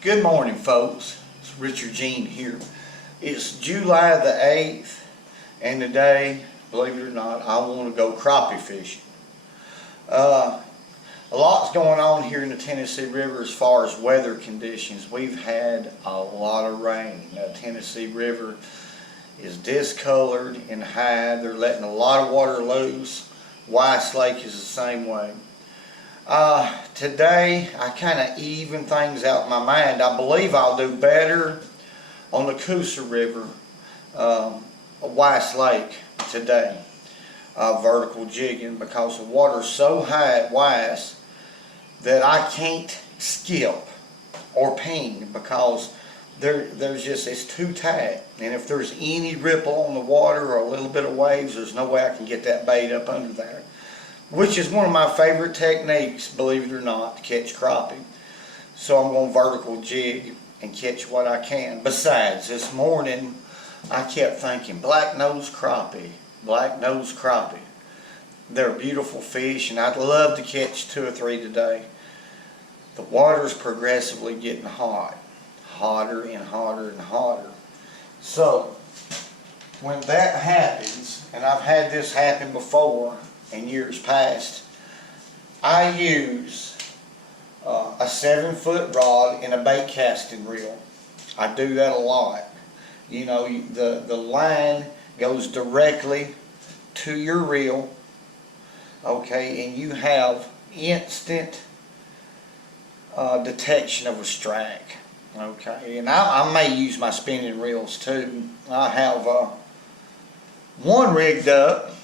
Good morning, folks. It's Richardgene here. It's July the 8th, and today, believe it or not, I want to go crappie fishing. A lot's going on here in the Tennessee River as far as weather conditions. We've had a lot of rain. The Tennessee River is discolored and high. They're letting a lot of water loose. Weiss Lake is the same way. Today I kind of even things out in my mind. I believe I'll do better on the Coosa River, Weiss Lake today, vertical jigging, because the water's so high at Weiss that I can't skip or ping because there's just, it's too tight, and if there's any ripple on the water or a little bit of waves, there's no way I can get that bait up under there, which is one of my favorite techniques, believe it or not, to catch crappie. So I'm going to vertical jig and catch what I can. Besides, this morning I kept thinking, black-nosed crappie, black-nosed crappie. They're beautiful fish, and I'd love to catch 2 or 3 today. The water's progressively getting hot, hotter and hotter and hotter. So when that happens, and I've had this happen before in years past, I use a 7-foot rod and a bait casting reel. I do that a lot. You know, the line goes directly to your reel, okay, and you have instant detection of a strike, okay. And I may use my spinning reels too. I have one rigged up.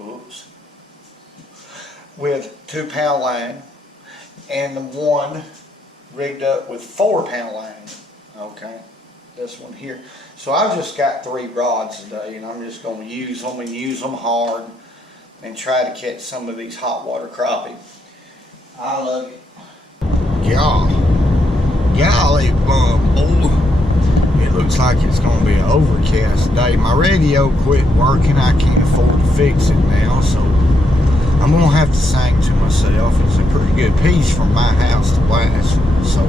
Oops. With 2-pound line, and the one rigged up with 4-pound line. Okay, this one here. So I've just got 3 rods today, and I'm just going to use them and use them hard and try to catch some of these hot water crappie. I love it. Golly bumble. It looks like it's going to be an overcast day. My radio quit working. I can't afford to fix it now, so I'm going to have to sing to myself. It's a pretty good piece from my house to Weiss. So,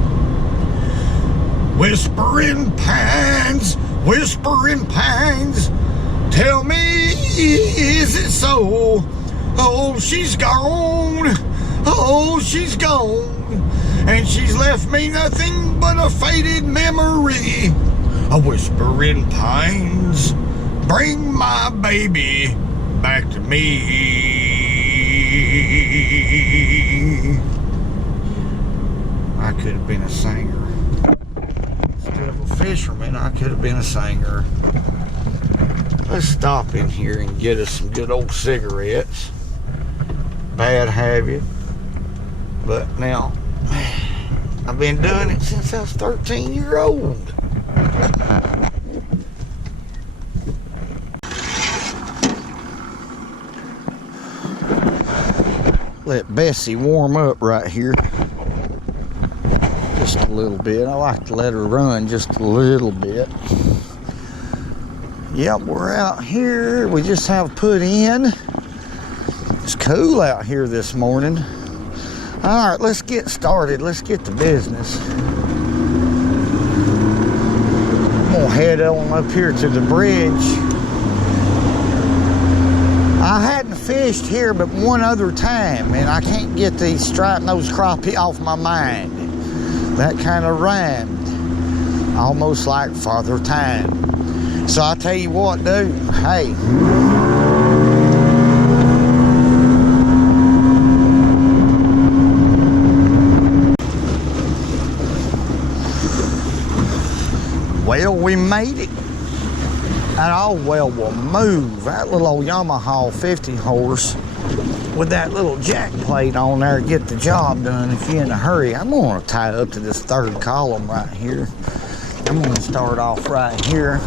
whispering pines, tell me, is it so? Oh, she's gone. Oh, she's gone. And she's left me nothing but a faded memory. A whispering pines, bring my baby back to me. I could have been a singer. Instead of a fisherman, I could have been a singer. Let's stop in here and get us some good old cigarettes. Bad habit. But now, I've been doing it since I was 13-year-old. Let Bessie warm up right here. Just a little bit. I like to let her run just a little bit. Yep, we're out here. We just have put in. It's cool out here this morning. All right, let's get started. Let's get to business. I'm gonna head on up here to the bridge. I hadn't fished here but one other time, and I can't get these striped-nosed crappie off my mind. That kind of rhymed, almost like Father Time. So I tell you what, dude, hey. Well, we made it. That old well will move. That little old Yamaha 50 horse with that little jack plate on there get the job done if you're in a hurry. I'm going to tie up to this 3rd column right here. I'm going to start off right here.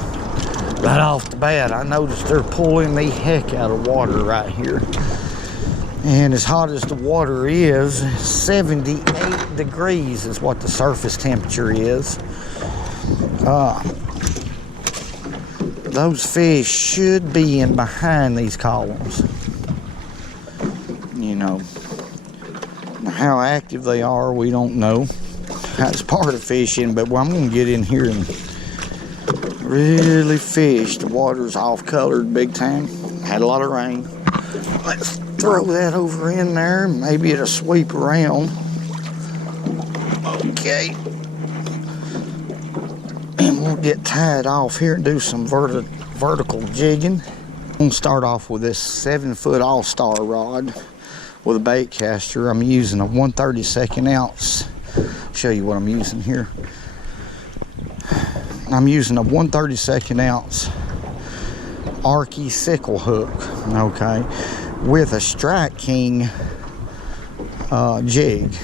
Right off the bat, I noticed they're pulling the heck out of water right here. And as hot as the water is, 78 degrees is what the surface temperature is. Those fish should be in behind these columns. You know, How active they are, we don't know. That's part of fishing, but I'm gonna get in here and really fish. The water's off colored big time. Had a lot of rain. Let's throw that over in there. Maybe it'll sweep around. Okay. And we'll get tied off here and do some vertical jigging. I'm gonna start off with this 7-foot all-star rod with a bait caster. I'm using a 1/32 ounce. I'll show you what I'm using here. I'm using a 1/32 ounce Arky sickle hook, okay, with a Strike King jig.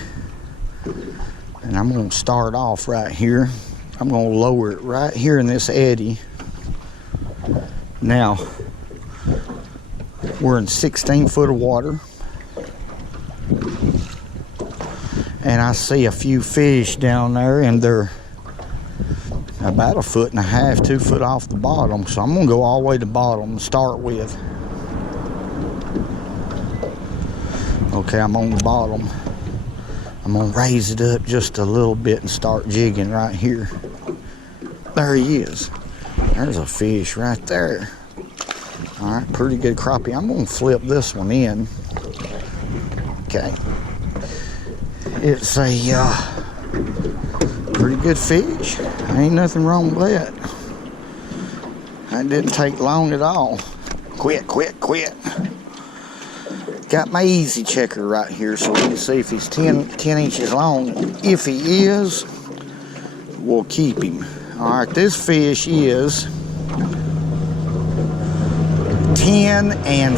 And I'm gonna start off right here. I'm gonna lower it right here in this eddy. Now, we're in 16 foot of water. And I see a few fish down there, and they're about 1.5 feet, 2 foot off the bottom. So I'm gonna go all the way to the bottom and start with. Okay, I'm on the bottom. I'm gonna raise it up just a little bit and start jigging right here. There he is. There's a fish right there. All right, pretty good crappie. I'm gonna flip this one in. Okay. It's a pretty good fish. Ain't nothing wrong with that. That didn't take long at all. Quit. Got my easy checker right here so we can see if he's 10 inches long. If he is, we'll keep him. All right, this fish is 10 and...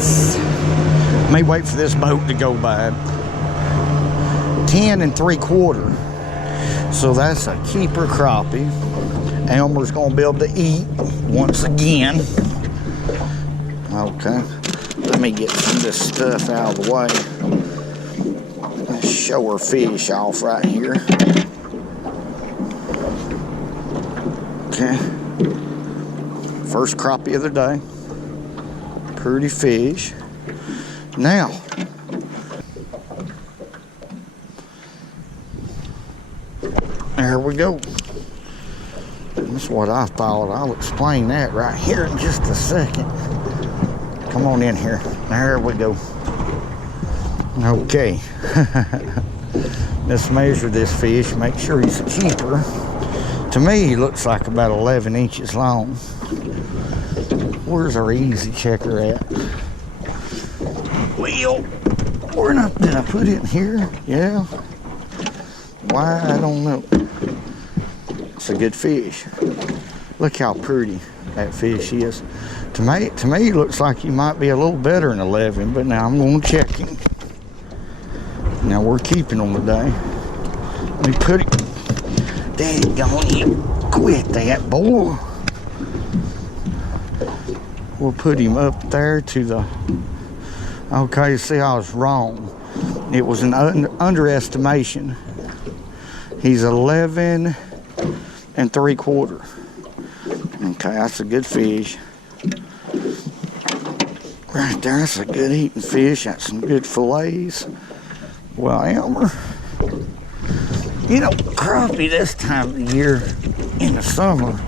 Let me wait for this boat to go by. 10 3/4. So that's a keeper crappie. Elmer's gonna be able to eat once again. Okay, let me get some of this stuff out of the way. Let's show our fish off right here. Okay, first crappie of the day. Pretty fish. Now, there we go. That's what I thought. I'll explain that right here in just a second. Come on in here. There we go. Okay. Let's measure this fish, make sure he's a keeper. To me, he looks like about 11 inches long. Where's our easy checker at? Well, did I put it in here? Yeah. Why, I don't know. It's a good fish. Look how pretty that fish is. To me, it looks like he might be a little better than 11, but now I'm going to check him. Now we're keeping him today. Let me put it. Daggone you. Quit that, boy. We'll put him up there to the... Okay, see, I was wrong. It was an underestimation. He's 11 3/4. Okay, that's a good fish. Right there, that's a good eating fish. That's some good fillets. Well, Elmer, you know, crappie this time of the year in the summer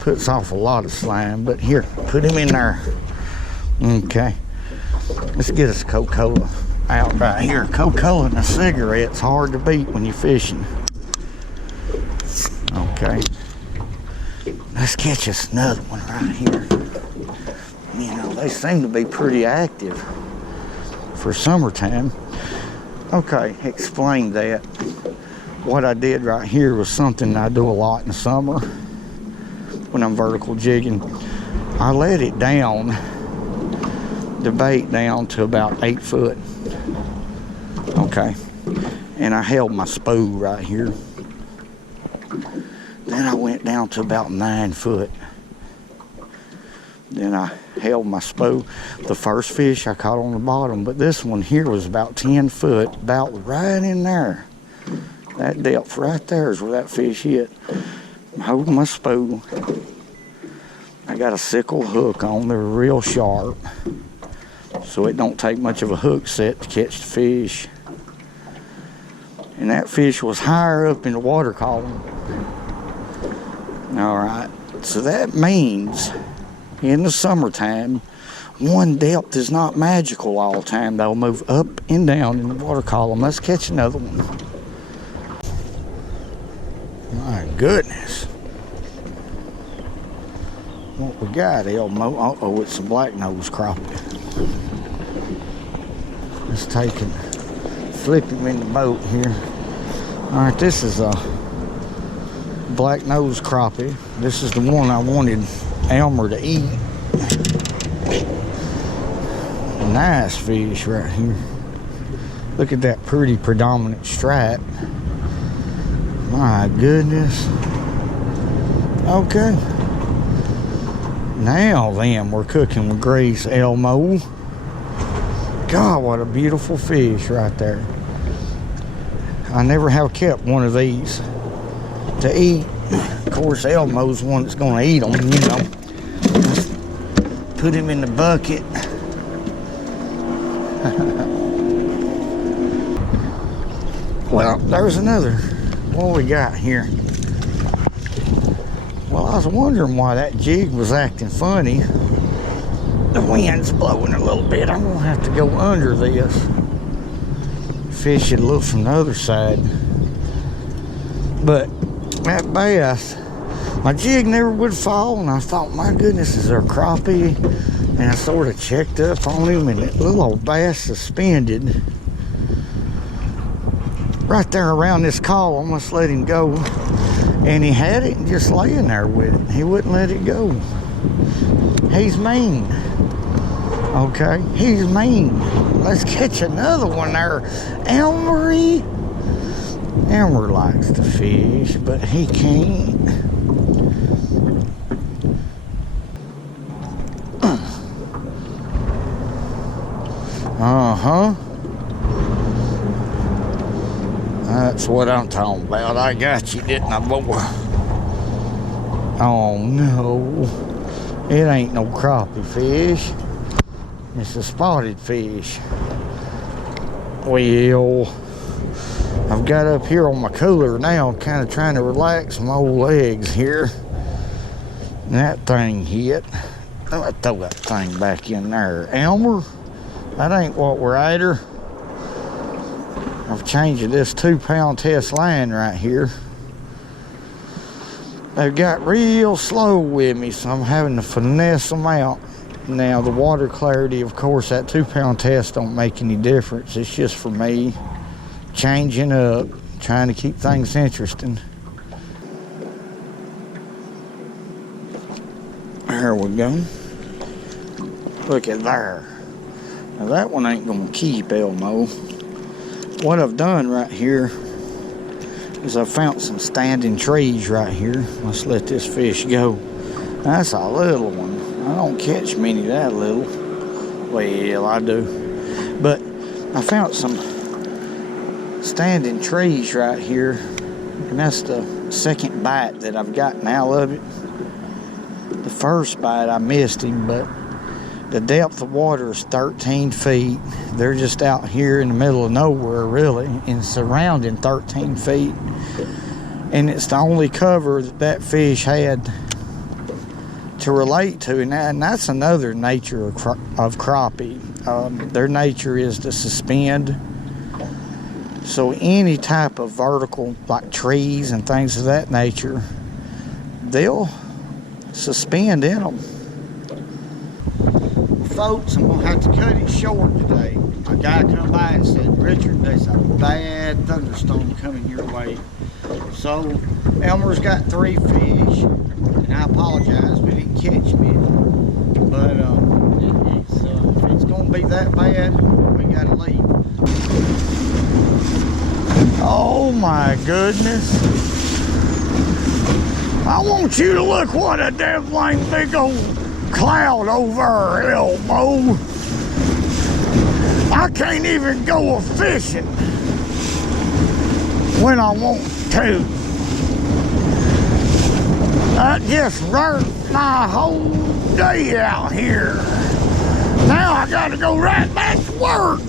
puts off a lot of slime, but here, put him in there. Okay, let's get us Coca-Cola out right here. Coca-Cola and a cigarette's hard to beat when you're fishing. Okay, let's catch us another one right here. You know, they seem to be pretty active for summertime. Okay, explain that. What I did right here was something I do a lot in the summer when I'm vertical jigging. I let it down, the bait down to about 8 foot. Okay, and I held my spool right here. Then I went down to about 9 foot. Then I held my spool. The first fish I caught on the bottom, but this one here was about 10 foot, about right in there. That depth right there is where that fish hit. I'm holding my spool. I got a sickle hook on. They're real sharp, so it don't take much of a hook set to catch the fish. And that fish was higher up in the water column. All right, so that means in the summertime, one depth is not magical all the time. They'll move up and down in the water column. Let's catch another one. My goodness. What we got, Elmo? Oh, it's a black nose crappie. Let's take him, flip him in the boat here. All right, this is a black nose crappie. This is the one I wanted Elmer to eat. Nice fish right here. Look at that pretty predominant stripe. My goodness. Okay. Now then, we're cooking with grease, Elmo. God, what a beautiful fish right there. I never have kept one of these to eat. Of course, Elmo's the one that's going to eat them, you know. Let's put him in the bucket. Well, there's another. What we got here? Well, I was wondering why that jig was acting funny. The wind's blowing a little bit. I'm gonna have to go under this. Fish it a little from the other side. But that bass, my jig never would fall, and I thought, my goodness, is there a crappie? And I sort of checked up on him, and that little old bass suspended right there around this column. Let's let him go. And he had it and just laying there with it. He wouldn't let it go. He's mean. Okay, he's mean. Let's catch another one there. Elmery. Elmer likes to fish, but he can't. Uh-huh. That's what I'm talking about. I got you, didn't I, boy? Oh, no. It ain't no crappie fish. It's a spotted fish. Well, I've got up here on my cooler now, kind of trying to relax my old legs here. And that thing hit. I'm gonna throw that thing back in there. Elmer, that ain't what we're after. I've changed this 2-pound test line right here. They've got real slow with me, so I'm having to finesse them out. Now, the water clarity, of course, that 2-pound test don't make any difference. It's just for me changing up, trying to keep things interesting. There we go. Look at there. Now, that one ain't gonna keep, Elmo. What I've done right here is I found some standing trees right here. Let's let this fish go. That's a little one. I don't catch many that little. Well, I do. But I found some standing trees right here. And that's the second bite that I've gotten out of it. The first bite I missed him, but the depth of water is 13 feet. They're just out here in the middle of nowhere, really, and surrounding 13 feet. And it's the only cover that that fish had to relate to. And that's another nature of crappie. Their nature is to suspend. So any type of vertical, like trees and things of that nature, they'll suspend in them. Folks, I'm gonna have to cut it short today. A guy come by and said, Richard, there's a bad thunderstorm coming your way. So Elmer's got 3 fish, and I apologize, we didn't catch many. But if it's gonna be that bad, we gotta leave. Oh my goodness. I want you to look what a damn big old cloud over there, Elmo. I can't even go fishing when I want to. That just burnt my whole day out here. Now I gotta go right back to work.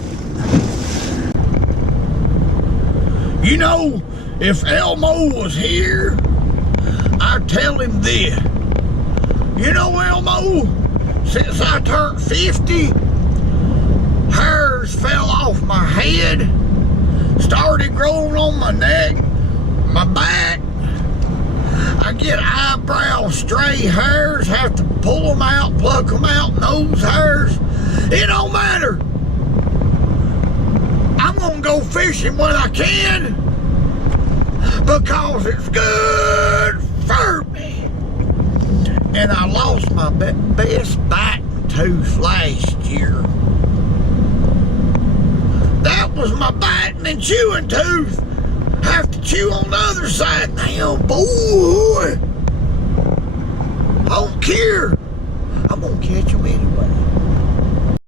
You know, if Elmo was here, I'd tell him this. You know, Elmo, since I turned 50, hairs fell off my head, started growing on my neck, my back. I get eyebrow stray hairs, have to pull them out, pluck them out, nose hairs. It don't matter. I'm gonna go fishing when I can because it's good for me. And I lost my best biting tooth last year. That was my biting and chewing tooth. Have to chew on the other side now, boy. I don't care. I'm gonna catch them anyway.